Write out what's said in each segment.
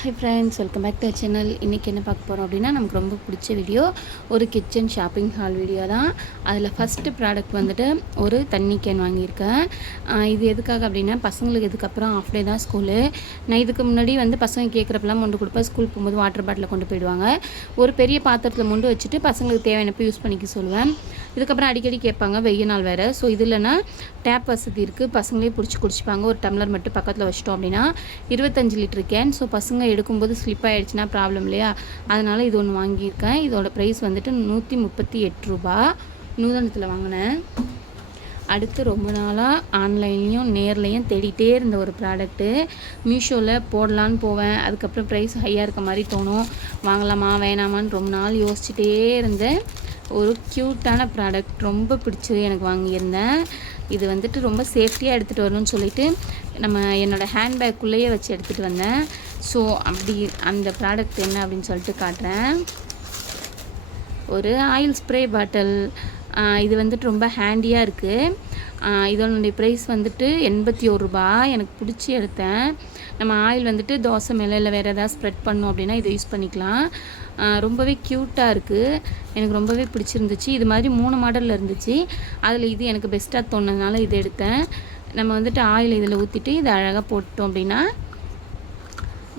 Hi friends, welcome back to channel. இன்றைக்கி என்ன பார்க்க போகிறோம் அப்படின்னா, நமக்கு ரொம்ப பிடிச்ச வீடியோ ஒரு கிச்சன் ஷாப்பிங் ஹால் வீடியோ தான். அதில் ஃபஸ்ட்டு ப்ராடக்ட் வந்துட்டு ஒரு தண்ணி கேன் வாங்கியிருக்கேன். இது எதுக்காக அப்படின்னா, பசங்களுக்கு இதுக்கப்புறம் ஆஃப் டே தான் ஸ்கூலு. நான் இதுக்கு முன்னாடி வந்து பசங்க கேட்குறப்பெல்லாம் மொண்டு கொடுப்பேன். ஸ்கூல் போகும்போது வாட்டர் பாட்டில் கொண்டு போயிடுவாங்க. ஒரு பெரிய பாத்திரத்தில் மொண்டு வச்சுட்டு பசங்களுக்கு தேவையானப்போ யூஸ் பண்ணிக்க சொல்லுவேன். இதுக்கப்புறம் அடிக்கடி கேட்பாங்க, வெய்ய நாள் வேறு. ஸோ இது இல்லைன்னா டேப் வசதி இருக்குது, பசங்களே பிடிச்சி குடிச்சிப்பாங்க. ஒரு டம்ளர் மட்டும் பக்கத்தில் வச்சிட்டோம் அப்படின்னா 25 லிட்டர் கேன். ஸோ பசங்க எடுக்கும்போது ஸ்லிப் ஆகிடுச்சுன்னா ப்ராப்ளம் இல்லையா, அதனால் இது ஒன்று வாங்கியிருக்கேன். இதோட ப்ரைஸ் வந்துட்டு 138 ரூபா. நூதனத்தில் வாங்கினேன். அடுத்து ரொம்ப நாளாக ஆன்லைன்லேயும் நேர்லேயும் தேடிகிட்டே இருந்த ஒரு ப்ராடக்ட்டு. மீஷோவில் போடலான்னு போவேன். அதுக்கப்புறம் ப்ரைஸ் ஹையாக இருக்க மாதிரி தோணும். வாங்கலாமா வேணாமான்னு ரொம்ப நாள் யோசிச்சுட்டே இருந்தேன். ஒரு க்யூட்டான ப்ராடக்ட் ரொம்ப பிடிச்சது, எனக்கு வாங்கியிருந்தேன். இது வந்துட்டு ரொம்ப சேஃப்டியாக எடுத்துகிட்டு வரணும்னு சொல்லிவிட்டு என்னோடய ஹேண்ட்பேக்குள்ளேயே வச்சு எடுத்துகிட்டு வந்தேன். ஸோ அப்படி அந்த ப்ராடக்ட் என்ன அப்படின்னு சொல்லிட்டு காட்டுறேன். ஒரு ஆயில் ஸ்ப்ரே பாட்டில். இது வந்துட்டு ரொம்ப ஹேண்டியாக இருக்குது. இதனுடைய ப்ரைஸ் வந்துட்டு 81 ரூபா. எனக்கு பிடிச்சி எடுத்தேன். நம்ம ஆயில் வந்துட்டு தோசை மேலே இல்லை வேறு ஏதாவது ஸ்ப்ரெட் பண்ணோம் அப்படின்னா இதை யூஸ் பண்ணிக்கலாம். ரொம்பவே க்யூட்டாக இருக்குது. எனக்கு ரொம்பவே பிடிச்சிருந்துச்சு. இது மாதிரி 3 மாடலில் இருந்துச்சு. அதில் இது எனக்கு பெஸ்ட்டாக தோணுனதுனால இது எடுத்தேன். நம்ம வந்துட்டு ஆயில் இதில் ஊற்றிட்டு இதை அழகாக போட்டோம் அப்படின்னா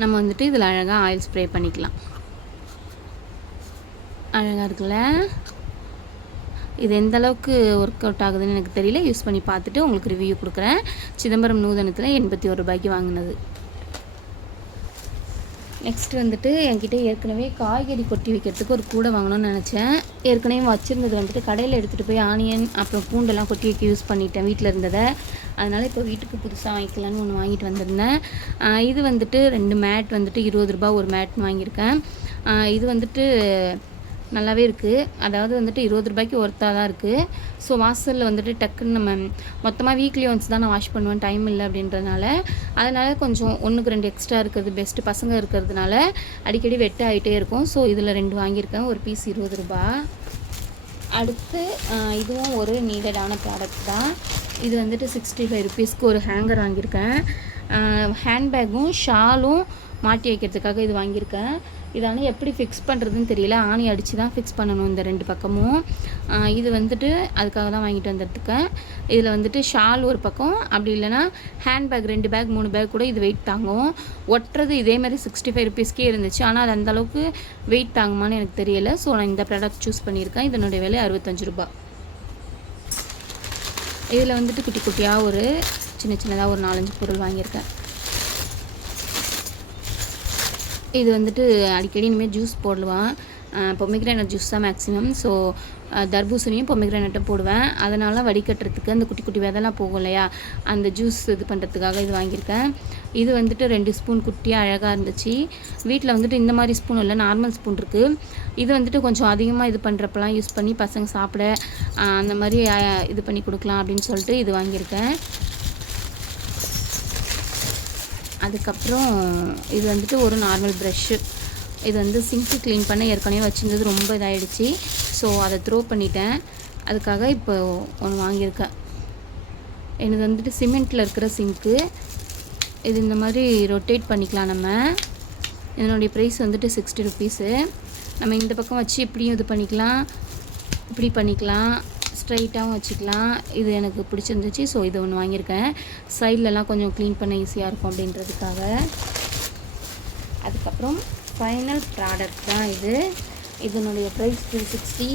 நம்ம வந்துட்டு இதில் அழகாக ஆயில் ஸ்ப்ரே பண்ணிக்கலாம். அழகாக இருக்குல்ல? இது எந்த அளவுக்கு ஒர்க் அவுட் ஆகுதுன்னு எனக்கு தெரியல. யூஸ் பண்ணி பார்த்துட்டு உங்களுக்கு ரிவ்யூ கொடுக்குறேன். சிதம்பரம் நூதனத்தில் 81 ரூபாய்க்கு வாங்கினது. நெக்ஸ்ட் வந்துட்டு என்கிட்ட ஏற்கனவே காய்கறி கொட்டி வைக்கிறதுக்கு ஒரு கூடை வாங்கணும்னு நினச்சேன். ஏற்கனவே வச்சுருந்தது வந்துட்டு கடையில் எடுத்துகிட்டு போய் ஆனியன் அப்புறம் பூண்டெல்லாம் கொட்டி வைக்க யூஸ் பண்ணிட்டேன் வீட்டில் இருந்ததை. அதனால் இப்போ வீட்டுக்கு புதுசாக வாங்கிக்கலான்னு ஒன்று வாங்கிட்டு வந்திருந்தேன். இது வந்துட்டு 2 மேட் வந்துட்டு 20 ரூபா ஒரு மேட்னு வாங்கியிருக்கேன். இது வந்துட்டு நல்லாவே இருக்குது. அதாவது வந்துட்டு 20 ரூபாய்க்கு ஒர்த்தாக தான் இருக்குது. ஸோ வாசலில் வந்துட்டு டக்குன்னு நம்ம மொத்தமாக வீக்லி ஒன்ஸ் தான் நான் வாஷ் பண்ணுவேன், டைம் இல்லை அப்படின்றதுனால. அதனால் கொஞ்சம் 1க்கு 2 எக்ஸ்ட்ரா இருக்கிறது பெஸ்ட்டு. பசங்க இருக்கிறதுனால அடிக்கடி வெட்ட ஆகிட்டே இருக்கும். ஸோ இதில் 2 வாங்கியிருக்கேன். ஒரு பீஸ் 20 ரூபா. அடுத்து இதுவும் ஒரு நீடடான ப்ராடக்ட் தான். இது வந்துட்டு 65 ருபீஸ்க்கு ஒரு ஹேங்கர் வாங்கியிருக்கேன். ஹேண்ட்பேக்கும் ஷாலும் மாட்டி வைக்கிறதுக்காக இது வாங்கியிருக்கேன். இதான எப்படி ஃபிக்ஸ் பண்ணுறதுன்னு தெரியல. ஆணி அடித்து தான் ஃபிக்ஸ் பண்ணணும் இந்த 2 பக்கமும். இது வந்துட்டு அதுக்காக தான் வாங்கிட்டு வந்துருக்கேன். இதில் வந்துட்டு ஷால் ஒரு பக்கம், அப்படி இல்லைனா ஹேண்ட்பேக் 2 பேக் 3 பேக் கூட இது வெயிட் தாங்கும். ஒட்டுறது இதேமாதிரி 65 ருபீஸ்க்கே இருந்துச்சு. ஆனால் அது அந்தளவுக்கு வெயிட் தாங்குமான்னு எனக்கு தெரியலை. ஸோ நான் இந்த ப்ராடக்ட் சூஸ் பண்ணியிருக்கேன். இதனுடைய விலை 65 ரூபா. இதில் வந்துட்டு குட்டி குட்டியாக ஒரு சின்னதாக ஒரு 4-5 பொருள் வாங்கியிருக்கேன். இது வந்துட்டு அடிக்கடி இனிமேல் ஜூஸ் போடுவேன். பொமிக்ரானட் ஜூஸ் தான் மேக்ஸிமம். ஸோ தர்பூசணியும் பொமிக்ரானட்டும் போடுவேன். அதனால் வடிகட்டுறதுக்கு அந்த குட்டி குட்டி விதெல்லாம் போகும் இல்லையா, அந்த ஜூஸ் இது பண்ணுறதுக்காக இது வாங்கியிருக்கேன். இது வந்துட்டு 2 ஸ்பூன் குட்டியாக அழகாக இருந்துச்சு. வீட்டில் வந்துட்டு இந்த மாதிரி ஸ்பூன் இல்லை, நார்மல் ஸ்பூன் இருக்குது. இது வந்துட்டு கொஞ்சம் அதிகமாக இது பண்ணுறப்பெல்லாம் யூஸ் பண்ணி பசங்க சாப்பிட அந்த மாதிரி இது பண்ணி கொடுக்கலாம் அப்படின்னு சொல்லிட்டு இது வாங்கியிருக்கேன். அதுக்கப்புறம் இது வந்துட்டு ஒரு நார்மல் ப்ரஷ்ஷு. இது வந்து சிங்க்கு க்ளீன் பண்ண ஏற்கனவே வச்சுருந்தது ரொம்ப இதாகிடுச்சு. ஸோ அதை த்ரோ பண்ணிட்டேன். அதுக்காக இப்போ ஒன்று வாங்கியிருக்கேன். எனக்கு வந்துட்டு சிமெண்ட்டில் இருக்கிற சிங்க்கு. இது இந்த மாதிரி ரொட்டேட் பண்ணிக்கலாம் நம்ம. இதனுடைய ப்ரைஸ் வந்துட்டு 60 ருபீஸு. நம்ம இந்த பக்கம் வச்சு இப்படியும் இது பண்ணிக்கலாம், இப்படி பண்ணிக்கலாம், ஸ்ட்ரைட்டாகவும் வச்சுக்கலாம். இது எனக்கு பிடிச்சிருந்துச்சு. ஸோ இது ஒன்று வாங்கியிருக்கேன். சைட்லலாம் கொஞ்சம் க்ளீன் பண்ண ஈஸியாக இருக்கும் அப்படின்றதுக்காக. அதுக்கப்புறம் ஃபைனல் ப்ராடக்ட் தான் இது. இதனுடைய ப்ரைஸ் 260.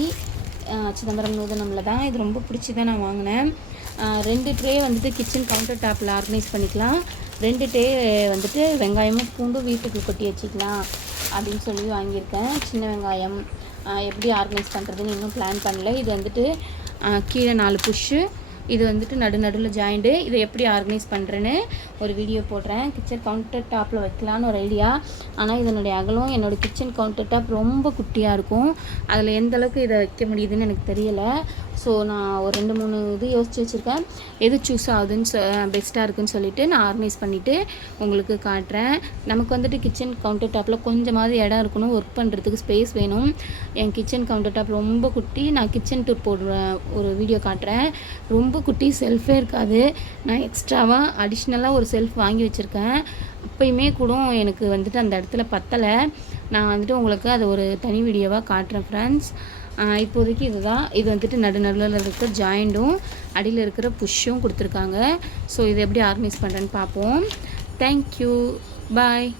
சிதம்பரம் நூதனமில் தான். இது ரொம்ப பிடிச்சி தான் நான் வாங்கினேன். 2 ட்ரே வந்துட்டு கிச்சன் கவுண்டர் டாப்பில் ஆர்கனைஸ் பண்ணிக்கலாம். 2 ட்ரே வந்துட்டு வெங்காயமும் பூண்டும் வீட்டுக்கு கொட்டி வச்சுக்கலாம் அப்படின்னு சொல்லி வாங்கியிருக்கேன். சின்ன வெங்காயம் எப்படி ஆர்கனைஸ் பண்ணுறதுன்னு இன்னும் பிளான் பண்ணல. இது வந்துட்டு கீழே 4 புஷ்ஷு, இது வந்துட்டு நடுவில் ஜாயிண்ட்டு. இதை எப்படி ஆர்கனைஸ் பண்ணுறேன்னு ஒரு வீடியோ போடுறேன். கிச்சன் கவுண்டர் டாப்பில் வைக்கலான்னு ஒரு ஐடியா. ஆனால் இதனுடைய அகலம் என்னோடய கிச்சன் கவுண்டர் டாப் ரொம்ப குட்டியாக இருக்கும். அதில் எந்த அளவுக்கு இதை வைக்க முடியுதுன்னு எனக்கு தெரியலை. ஸோ நான் ஒரு 2-3 இது யோசித்து வச்சுருக்கேன். எது சூஸ் ஆகுதுன்னு பெஸ்ட்டாக இருக்குதுன்னு சொல்லிவிட்டு நான் ஆர்கனைஸ் பண்ணிவிட்டு உங்களுக்கு காட்டுறேன். நமக்கு வந்துட்டு கிச்சன் கவுண்டர் டாப்பில் கொஞ்சமாவது இடம் இருக்கணும், ஒர்க் பண்ணுறதுக்கு ஸ்பேஸ் வேணும். என் கிச்சன் கவுண்டர் டாப் ரொம்ப குட்டி. நான் கிச்சன் டூர் போடுறேன், ஒரு வீடியோ காட்டுறேன். ரொம்ப குட்டி, செல்ஃபே இருக்காது. நான் எக்ஸ்ட்ராவாக அடிஷ்னலாக ஒரு செல்ஃப் வாங்கி வச்சுருக்கேன். அப்பயுமே கூட எனக்கு வந்துட்டு அந்த இடத்துல பத்தலை. நான் வந்துட்டு உங்களுக்கு அது ஒரு தனி வீடியோவாக காட்டுறேன் ஃப்ரெண்ட்ஸ். இப்போதைக்கு இதுதான். இது வந்துட்டு நடுநடுவில் இருக்கிற ஜாயிண்ட்டும் அடியில் இருக்கிற புஷ்ஷும் கொடுத்துருக்காங்க. ஸோ இதை எப்படி ஆர்கனைஸ் பண்ணுறேன்னு பார்ப்போம். தேங்க்யூ, பாய்.